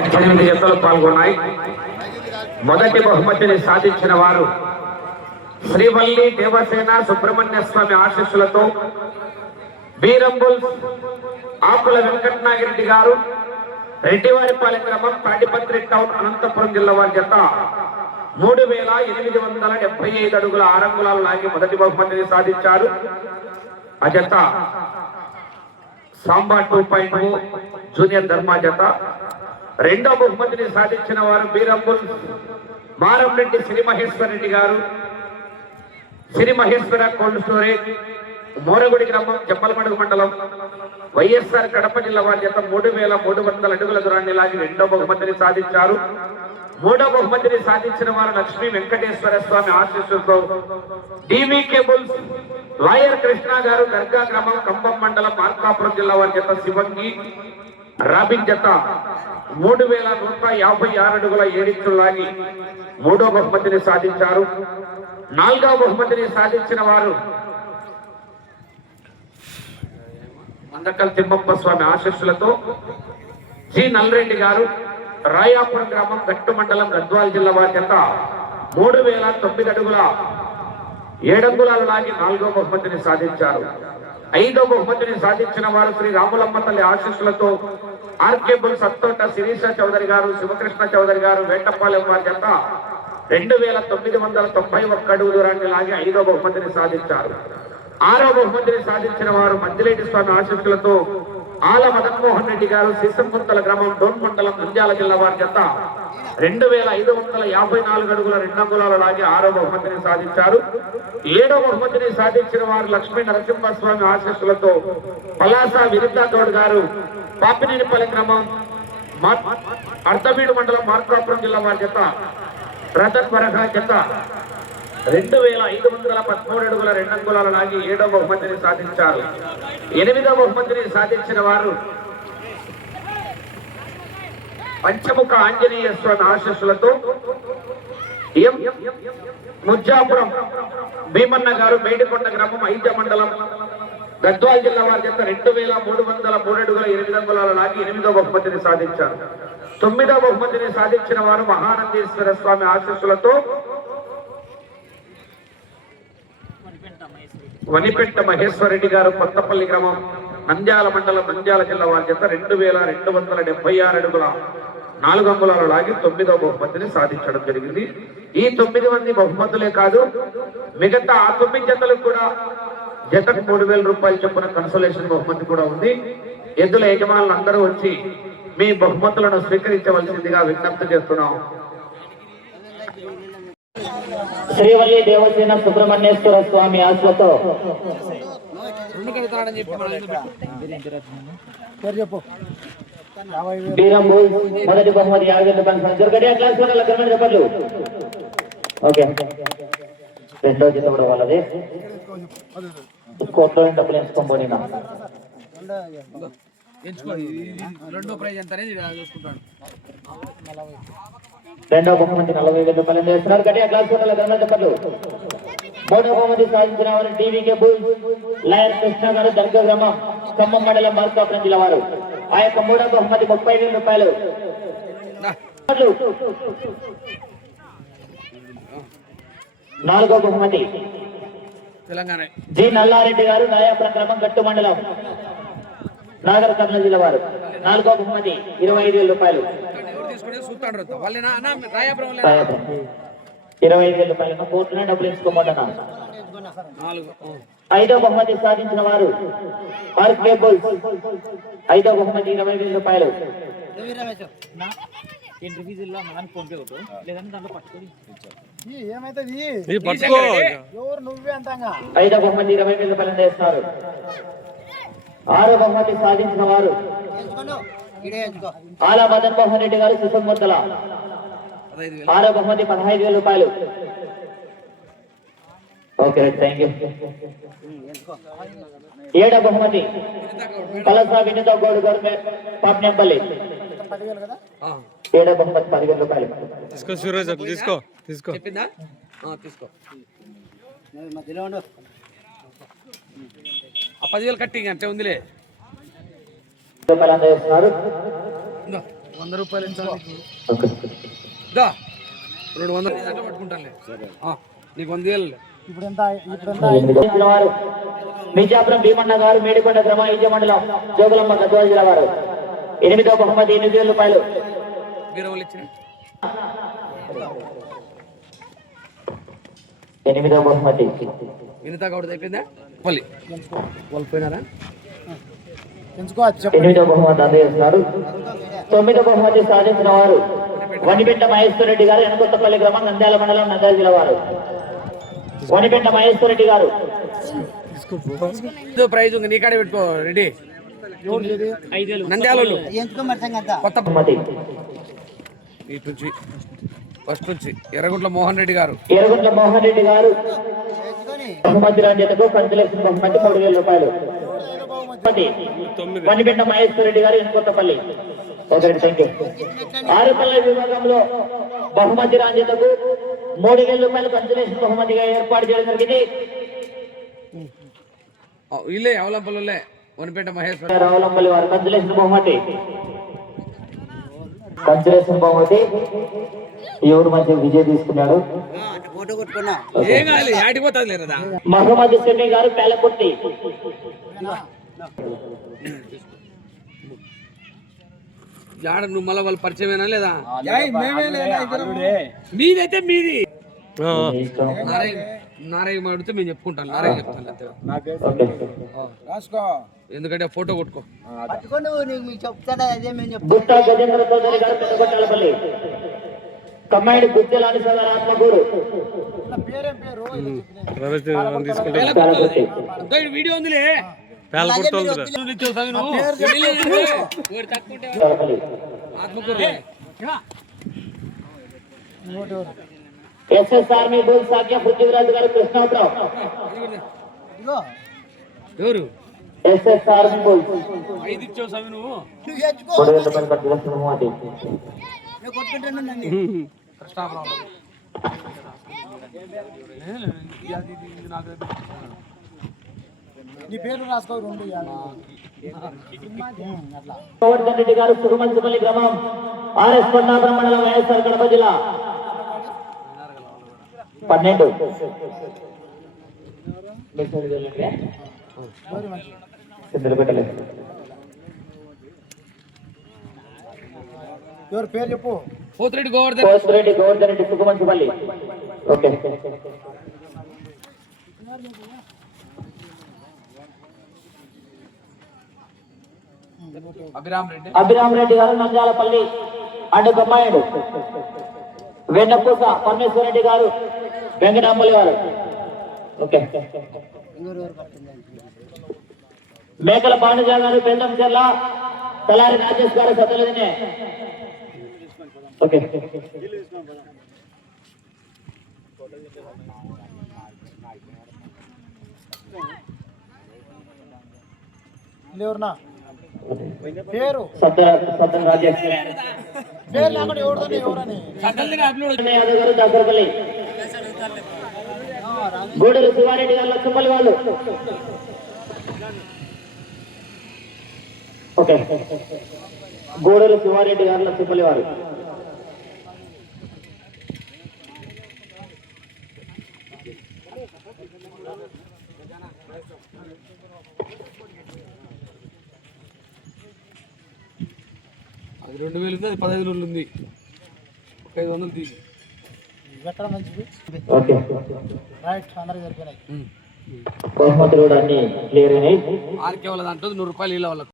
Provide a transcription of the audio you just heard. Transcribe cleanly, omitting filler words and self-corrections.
8 జతలు పాల్గొన్నాయి. మొదటి బహుమతిని సాధించిన వారు శ్రీవల్లి దేవసేన సుబ్రహ్మణ్య స్వామి ఆశీస్సులతో బీరంబుల్ ఆకుల వెంకటనాగిరెడ్డి గారు, రెడ్డివారిపాలెం గ్రామం, తాడిపత్రి టౌన్, అనంతపురం జిల్లా వారి జత 3875 అడుగుల 6 అంగుళాలు లాగి మొదటి బహుమతిని సాధించారు. ఆ జత సాంబా 2.0 జూనియర్ ధర్మా జత. రెండో బహుమతిని సాధించిన వారు బీరంబుల్ మారంరెడ్డి శ్రీ మహేశ్వర రెడ్డి గారు, శ్రీ మహేశ్వర కోల్డ్ స్టోరేజ్, మోరగుడి గ్రామం, జమ్మలమడుగు మండలం, వైఎస్ఆర్ కడప జిల్లా వారి జత 3300 అడుగుల దూరాన్ని లాగి రెండో బహుమతిని సాధించారు. మూడో బహుమతిని సాధించిన వారు లక్ష్మీ వెంకటేశ్వర స్వామి ఆశీస్సులతో డివి కేబుల్స్ లాయర్ కృష్ణ గారు, దర్గా గ్రామం, కంబం మండలం, మార్కాపురం జిల్లా వారి జత శివంగి రాబిన్ జత 3156 అడుగుల 7 ఇంచులు లాగి మూడో బహుమతిని సాధించారు. నాలుగవ బహుమతిని సాధించిన వారు మందకల్ తిమ్మప్ప స్వామి ఆశీస్సులతో జి నల్రెడ్డి గారు, రాయాపురం గ్రామం, గట్టు మండలం, గద్వాల జిల్లా వారి జత 3009 అడుగుల 7 అంగుళాలు లాగి నాలుగో బహుమతిని సాధించారు. ఐదో బహుమతిని సాధించిన వారు శ్రీ రాములమ్మ తల్లి ఆశీస్సులతో ఆర్కేబుల్ సత్తోట శిరీష చౌదరి గారు, శివకృష్ణ చౌదరి గారు, వేటపాలెం వారి జత 2991 అడుగు దూరాన్ని లాగి ఐదో బహుమతిని సాధించారు. ఆరో బహుమతిని సాధించిన వారు మద్దిలేటి స్వామి ఆశీస్సులతో ఆల మదన్మోహన్ రెడ్డి గారు, సీసంకుంతల గ్రామం, డోన్ మండలం, నంద్యాల జిల్లా వారి జత 2554 అడుగుల 2 అంగుళాలు లాగి ఆరో బహుమతిని సాధించారు. ఏడో బహుమతిని సాధించిన వారు లక్ష్మీ నరసింహస్వామి ఆశీస్సులతో పలాస విరుద్ధ గౌడ్ గారు, పాపినేనిపల్లి గ్రామం, అర్ధవీడు మండలం, మార్కాపురం జిల్లా వారి జత రతన్ వరహ జత 2513 అడుగుల 2 అంగుళాలు లాగి ఏడో బహుమతిని సాధించారు. ఎనిమిదో బహుమతిని సాధించిన వారు పంచముఖ ఆంజనేయ స్వామి ఆశీస్సులతో ముజ్జాపురం భీమన్న గారు, మేడికొండ గ్రామం, ఐజ మండలం, గద్వాల జిల్లా వారి జత 2303 అడుగుల 8 అంగుళాలు లాగి ఎనిమిదో బహుమతిని సాధించారు. తొమ్మిదో బహుమతిని సాధించిన వారు మహానందేశ్వర స్వామి ఆశీస్సులతో వనిపెట్ట మహేశ్వర రెడ్డి గారు, కొత్తపల్లి గ్రామం, నంద్యాల మండలం, నంద్యాల జిల్లా వారి జత 2276 అడుగుల 4 అంగుళాలు లాగి 9వ బహుమతిని సాధించడం జరిగింది. ఈ 9 మంది బహుమతులే కాదు, మిగతా ఆ 9 జతలకు కూడా జతకు 3000 రూపాయలు చొప్పున కన్సోలేషన్ బహుమతి కూడా ఉంది. ఎద్దుల యజమానులు అందరూ వచ్చి మీ బహుమతులను స్వీకరించవలసిందిగా విజ్ఞప్తి చేస్తున్నాం. శ్రీవల్లి దేవసేన సుబ్రహ్మణ్యేశ్వర స్వామి ఆశలతో బీరంబుల్ మొదటి బహుమతి 50,000 రూపాయలు. ఓకే, రెండో జత కూడా వాళ్ళది. కోట్లో డబ్బులు ఎంచుకోబోని రెండో బహుమతి 40,000 రూపాయలు చేస్తున్నారు. గట్టిగా క్లాస్ చెప్పట్లు. మూడో బహుమతి సాధించిన వారు టీవీకే బుల్ లాయర్ కృష్ణ గారు, దర్గా గ్రామం, ఖమ్మం మండలం, మార్కాపురం జిల్లా వారు. ఆ యొక్క మూడో బహుమతి 30,000 రూపాయలు. నాలుగో బహుమతి తెలంగాణ జి నల్లారెడ్డి గారు, నాయాపురం గ్రామం, గట్టు మండలం, నాగర్ కర్నూలు జిల్లా వారు. నాలుగో బహుమతి 25,000 రూపాయలు. 25,000 రూపాయలు కోర్టునే డబ్బులు ఎంచుకోమంటున్నా. ఐదో బహుమతి సాధించిన వారు ఆర్కే బుల్. ఐదో బహుమతి 20,000 రూపాయలు. ఐదో బహుమతి 20,000 రూపాయలు చేస్తున్నారు. ఆరో బహుమతి సాధించిన వారు ఆలా మదన్మోహన్ రెడ్డి గారు, సుసంముద్దల. ఆరో బహుమతి 15,000 రూపాయలు. Okay, thank you. ఏడో బహుమతి కలస వినిత గౌడ్ గారు, పాపనేపల్లి. ఏడో బహుమతి 10,000 రూపాయలు. తీసుకో 10,000 కట్టి అంటే ఉందిలే. రూపాయలు అందజేస్తున్నారు. రూపాయలు ఎంత ఓకే. దా 200 అట్లా పట్టుకుంటానులే నీకు 100 ఇచ్చిన వారు మీజాపురం భీమన్న గారు మేడికొండ గ్రామ ఈజ మండలం జోగులమ్మ గద్వాల జిల్లా వారు 8వ బహుమతి 8,000 రూపాయలు. బీరవలు ఇచ్చిన 8వ బహుమతి వినిత గౌడ్ అయిపోయిందా పల్లి వాళ్ళు పోయినారా 8వ బహుమతి అందజేస్తున్నారు. 9వ బహుమతి సాధించిన వారు వనిపెట్ట మహేశ్వర రెడ్డి గారు ఎనకొత్తపల్లి గ్రామం నంద్యాల మండలం నంద్యాల జిల్లా వారు. వనిపెట్ట మహేశ్వర రెడ్డి గారు ప్రైజ్ ఉంది నీ కాడే పెట్టుకో రెడ్డి నంద్యాల కొత్త బహుమతి ఇటు నుంచి ఫస్ట్ నుంచి ఎర్రగుంట్ల మోహన్ రెడ్డి గారు ఎర్రగుంట్ల మోహన్ రెడ్డి గారు బహుమతి రాజ్యతకు పంచలక్ష్మి బహుమతి 3,000 రూపాయలు. వనిపెట్ట Maheshwara Reddy garu Enakothapalli. Okay, thank you. Arupalli విభాగంలో బహుమతి రాజ్యతకు 3,000 రూపాయలు పంచలక్ష్మి బహుమతిగా ఏర్పాటు చేయడం జరిగింది. ఇల్లే అవలంపల్లే వనిపేట మహేశ్వర రావులంపల్లి వారు పంచలక్ష్మి బహుమతి. పంచలక్ష్మి బహుమతి ఎవరు మంచి విజయ్ తీసుకున్నాడు. ఏం కాదు ఆడిపోతుంది లేరదా మహమ్మద్ సెమి గారు పేలకుర్తి. జాడ నువ్వు మళ్ళీ వాళ్ళు పరిచయమేనా లేదా మీదైతే మీది నారాయణ అడిగితే మేము చెప్పుకుంటాను నారాయణ చెప్తాను ఎందుకంటే ఫోటో కొట్టుకో గుట్టా గజేంద్ర చౌదరి గారు పెద్దగొట్టాలపల్లి. కమ్మాయిడి గుత్తెలాని సోదర ఆత్మకూరు. వీడియో ఉందిలే ఎస్ఎస్ ఆర్మీ బోల్ సాఖ్య పృథ్వీరాజు గారు కృష్ణాపురం. ఎవరు ఎస్ఎస్ ఆర్మీ బోల్ 5 ఇచ్చావు సవి నువ్వు 3,000 రూపాయలు పంచలక్ష్మి బహుమతి. గోవర్ధన్ రెడ్డి గారు సుగుమంచుపల్లి గ్రామం ఆర్ఎస్ పొన్నాపురం మండలం వైఎస్ఆర్ కడప జిల్లా 12. ఎవరు పేరు చెప్పు. పోతిరెడ్డి గోవర్ధన్ రెడ్డి సుగుమంచుపల్లి. ఓకే. అభిరామ్ రెడ్డి గారు నంద్యాలపల్లి అండ్ కమ్మాయుడు. వెన్నపూస పరమేశ్వర రెడ్డి గారు వెంకటాంపల్లి వారు. ఓకే. మేకల పాండుజ గారు బెల్లంచెర్ల తలారి రాజేష్ గారు సతలదినే. ఓకే. ఎవరన్నా పేరు సత్తల రాజేష్ పేరు లేకుండా ఎవరిదని ఎవరని యాదవ్ గారు దాసరపల్లి. గూడూరు శివారెడ్డి గారు లక్ష్మపల్లి వాళ్ళు. ఓకే. గూడూరు శివారెడ్డి గారు లక్ష్మపల్లి వారు. అది 2,000 ఉంది అది 15,000 ఉంది 500 తీసి ఎక్కడ మంచిది. ఓకే. రైట్ అందరికి జరిగినాయి. బహుమతులు కూడా అన్ని క్లియర్ అయినాయి. ఆర్కే వాళ్ళ దాంట్లో 100 రూపాయలు ఇలా వాళ్ళకు